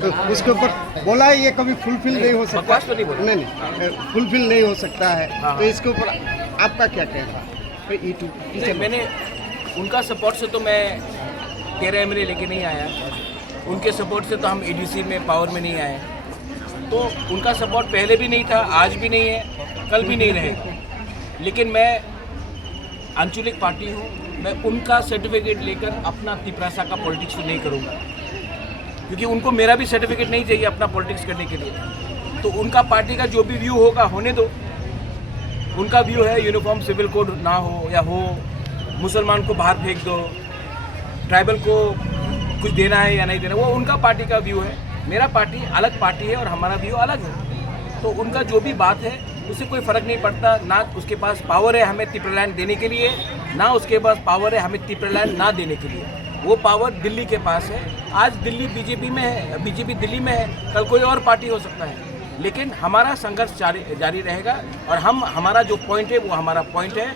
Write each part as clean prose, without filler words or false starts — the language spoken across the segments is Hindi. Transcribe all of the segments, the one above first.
तो उसके ऊपर बोला है ये कभी फुलफिल नहीं हो सकता। बकवास तो नहीं बोला। नहीं, फुलफिल नहीं हो सकता है। हाँ। तो इसके ऊपर आपका क्या कहना है? नहीं, मैंने उनका सपोर्ट से तो मैं 13 एमएलए लेके नहीं आया, उनके सपोर्ट से तो हम ईडीसी में पावर में नहीं आए, तो उनका सपोर्ट पहले भी नहीं था, आज भी नहीं है, कल भी नहीं रहेगा। लेकिन मैं आंचलिक पार्टी हूँ, मैं उनका सर्टिफिकेट लेकर अपना तिपरासा का पॉलिटिक्स तो नहीं करूँगा, क्योंकि उनको मेरा भी सर्टिफिकेट नहीं चाहिए अपना पॉलिटिक्स करने के लिए। तो उनका पार्टी का जो भी व्यू होगा होने दो। उनका व्यू है यूनिफॉर्म सिविल कोड ना हो या हो, मुसलमान को बाहर फेंक दो, ट्राइबल को कुछ देना है या नहीं देना, वो उनका पार्टी का व्यू है। मेरा पार्टी अलग पार्टी है और हमारा व्यू अलग है। तो उनका जो भी बात है उससे कोई फ़र्क नहीं पड़ता। ना उसके पास पावर है हमें तिपरालैंड देने के लिए, ना उसके पास पावर है हमें तिपरालैंड ना देने के लिए। वो पावर दिल्ली के पास है। आज दिल्ली बीजेपी में है, बीजेपी दिल्ली में है, कल कोई और पार्टी हो सकता है। लेकिन हमारा संघर्ष जारी रहेगा और हमारा जो पॉइंट है वो हमारा पॉइंट है।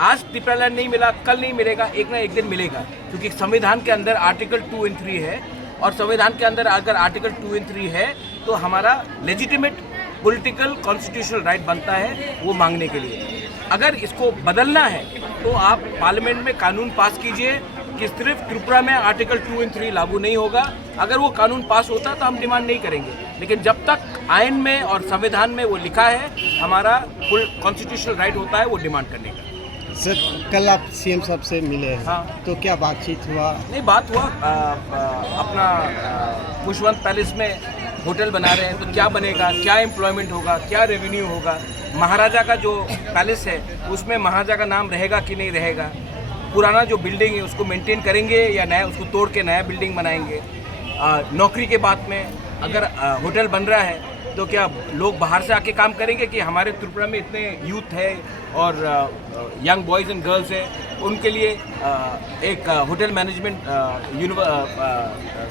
आज तिपरालैंड नहीं मिला, कल नहीं मिलेगा, एक ना एक दिन मिलेगा, क्योंकि संविधान के अंदर आर्टिकल 2 और 3 है, और संविधान के अंदर अगर आर्टिकल 2 और 3 है तो हमारा लेजिटिमेट पॉलिटिकल कॉन्स्टिट्यूशनल राइट बनता है वो मांगने के लिए। अगर इसको बदलना है तो आप पार्लियामेंट में कानून पास कीजिए कि सिर्फ त्रिपुरा में आर्टिकल 2 और 3 लागू नहीं होगा। अगर वो कानून पास होता तो हम डिमांड नहीं करेंगे, लेकिन जब तक आइन में और संविधान में वो लिखा है हमारा कॉन्स्टिट्यूशनल राइट होता है वो डिमांड करने का। सर, कल आप सीएम साहब से मिले हैं। हाँ। तो क्या बातचीत हुआ? नहीं, बात हुआ, अपना पुष्पवंत पैलेस में होटल बना रहे हैं, तो क्या बनेगा, क्या एम्प्लॉयमेंट होगा, क्या रेवेन्यू होगा, महाराजा का जो पैलेस है उसमें महाराजा का नाम रहेगा कि नहीं रहेगा, पुराना जो बिल्डिंग है उसको मेंटेन करेंगे या नया, उसको तोड़ के नया बिल्डिंग बनाएंगे। नौकरी के बात में अगर होटल बन रहा है तो क्या लोग बाहर से आके काम करेंगे कि हमारे त्रिपुरा में इतने यूथ है और यंग बॉयज़ एंड गर्ल्स हैं, उनके लिए एक होटल मैनेजमेंट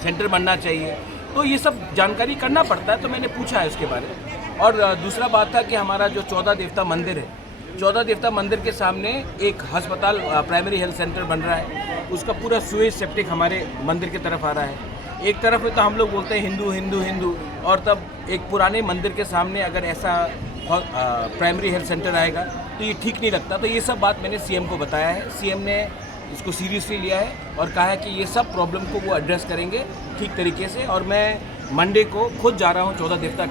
सेंटर बनना चाहिए। तो ये सब जानकारी करना पड़ता है, तो मैंने पूछा है उसके बारे में। और दूसरा बात था कि हमारा जो 14 देवता मंदिर है, 14 देवता मंदिर के सामने एक अस्पताल प्राइमरी हेल्थ सेंटर बन रहा है, उसका पूरा सुएज सेप्टिक हमारे मंदिर की तरफ आ रहा है। एक तरफ में तो हम लोग बोलते हैं हिंदू हिंदू हिंदू, और तब एक पुराने मंदिर के सामने अगर ऐसा प्राइमरी हेल्थ सेंटर आएगा तो ये ठीक नहीं लगता। तो ये सब बात मैंने सीएम को बताया है, सीएम ने इसको सीरियसली लिया है और कहा है कि ये सब प्रॉब्लम को वो एड्रेस करेंगे ठीक तरीके से। और मैं मंडे को खुद जा रहा हूँ 14 देवता,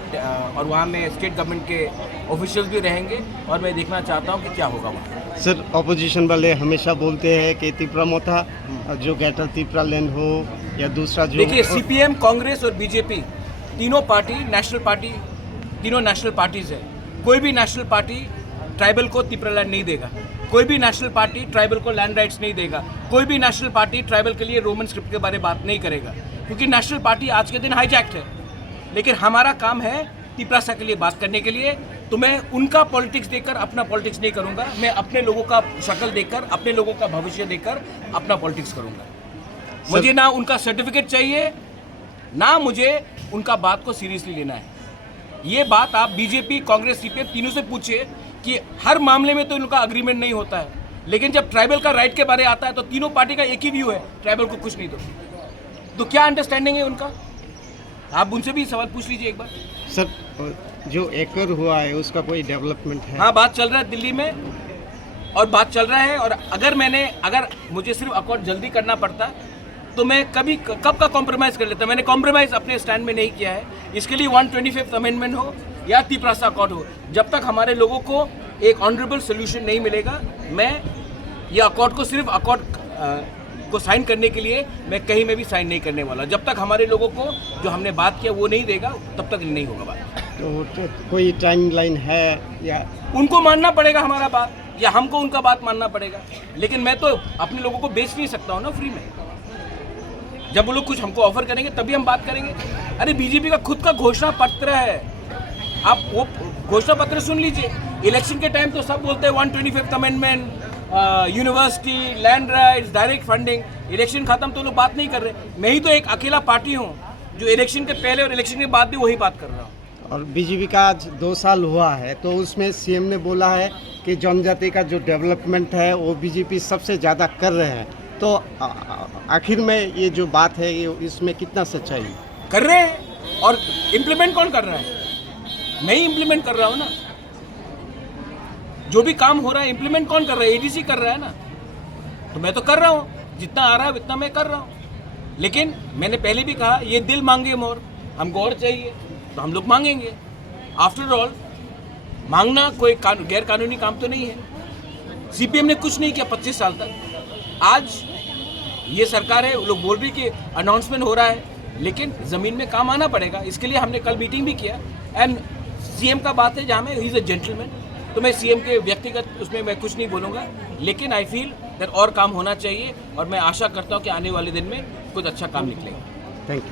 और वहाँ में स्टेट गवर्नमेंट के ऑफिशियल भी रहेंगे और मैं देखना चाहता हूँ कि क्या होगा वहाँ। सर, अपोजिशन वाले हमेशा बोलते हैं कि त्रिपुरा मोथा जो ग्रेटर तिपरालैंड हो या दूसरा जो, देखिए सीपीएम, कांग्रेस और बीजेपी तीनों पार्टी नेशनल पार्टी, तीनों नेशनल पार्टीज है। कोई भी नेशनल पार्टी ट्राइबल को तिपरालैंड नहीं देगा, कोई भी नेशनल पार्टी ट्राइबल को लैंड राइट्स नहीं देगा, कोई भी नेशनल पार्टी ट्राइबल के लिए रोमन स्क्रिप्ट के बारे में बात नहीं करेगा, क्योंकि नेशनल पार्टी आज के दिन हाईजैक्ट है। लेकिन हमारा काम है तिपरासा के लिए बात करने के लिए। तो मैं उनका पॉलिटिक्स देखकर अपना पॉलिटिक्स नहीं करूंगा, मैं अपने लोगों का शक्ल देखकर, अपने लोगों का भविष्य देखकर अपना पॉलिटिक्स करूंगा। मुझे ना उनका सर्टिफिकेट चाहिए, ना मुझे उनका बात को सीरियसली लेना है। ये बात आप बीजेपी, कांग्रेस, सीपीएम तीनों से पूछिए कि हर मामले में तो इनका अग्रीमेंट नहीं होता है, लेकिन जब ट्राइबल का राइट के बारे आता है तो तीनों पार्टी का एक ही व्यू है, ट्राइबल को कुछ नहीं दो। तो क्या अंडरस्टैंडिंग है उनका, आप उनसे भी सवाल पूछ लीजिए एक बार। सर, जो एकड़ हुआ है उसका कोई डेवलपमेंट है? हाँ, बात चल रहा है दिल्ली में, और बात चल रहा है। और अगर मुझे सिर्फ अकॉर्ड जल्दी करना पड़ता तो मैं कब का कॉम्प्रोमाइज़ कर लेता। मैंने कॉम्प्रोमाइज़ अपने स्टैंड में नहीं किया है। इसके लिए 125th अमेंडमेंट हो या तिपरासा अकॉर्ड हो, जब तक हमारे लोगों को एक ऑनरेबल सोल्यूशन नहीं मिलेगा, मैं ये अकॉर्ड को सिर्फ अकॉर्ड को साइन करने के लिए मैं कहीं में भी साइन नहीं करने वाला। जब तक हमारे लोगों को जो हमने बात किया वो नहीं देगा तब तक नहीं होगा बात। तो कोई टाइमलाइन है या उनको मानना पड़ेगा हमारा बात, या हमको उनका बात मानना पड़ेगा। लेकिन मैं तो अपने लोगों को बेच नहीं सकता हूँ ना फ्री में। जब वो लोग कुछ हमको ऑफर करेंगे तभी हम बात करेंगे। अरे बीजेपी का खुद का घोषणा पत्र है, आप वो घोषणा पत्र सुन लीजिए। इलेक्शन के टाइम तो सब बोलते हैं 125th amendment, university, land rights, direct funding. Election खत्म तो लोग बात नहीं कर रहे। मैं ही तो एक अकेला पार्टी हूँ जो इलेक्शन के पहले और इलेक्शन के बाद भी वही बात कर रहा हूँ। और बीजेपी का आज 2 साल हुआ है, तो उसमें सीएम ने बोला है कि जनजाति का जो डेवलपमेंट है वो बीजेपी सबसे ज़्यादा कर रहे हैं। तो आखिर में ये जो बात है ये इसमें कितना सच्चाई? कर रहे हैं, और इम्प्लीमेंट कौन कर रहा है? मैं ही इम्प्लीमेंट कर रहा हूँ ना। जो भी काम हो रहा है इम्प्लीमेंट कौन कर रहा है? एडीसी कर रहा है ना। तो मैं तो कर रहा हूँ, जितना आ रहा है उतना मैं कर रहा हूँ। लेकिन मैंने पहले भी कहा, ये दिल मांगे मोर, हमको और चाहिए तो हम लोग मांगेंगे। आफ्टर ऑल मांगना कोई गैर कानूनी काम तो नहीं है। सीपीएम ने कुछ नहीं किया 25 साल तक। आज ये सरकार है, वो लोग बोल रही कि अनाउंसमेंट हो रहा है, लेकिन ज़मीन में काम आना पड़ेगा। इसके लिए हमने कल मीटिंग भी किया। एंड सीएम का बात है जहाँ में ही इज़ अ जेंटलमैन, तो मैं सीएम के व्यक्तिगत उसमें मैं कुछ नहीं बोलूँगा। लेकिन आई फील दैट और काम होना चाहिए और मैं आशा करता हूँ कि आने वाले दिन में कुछ अच्छा काम निकलेगा। Thank you.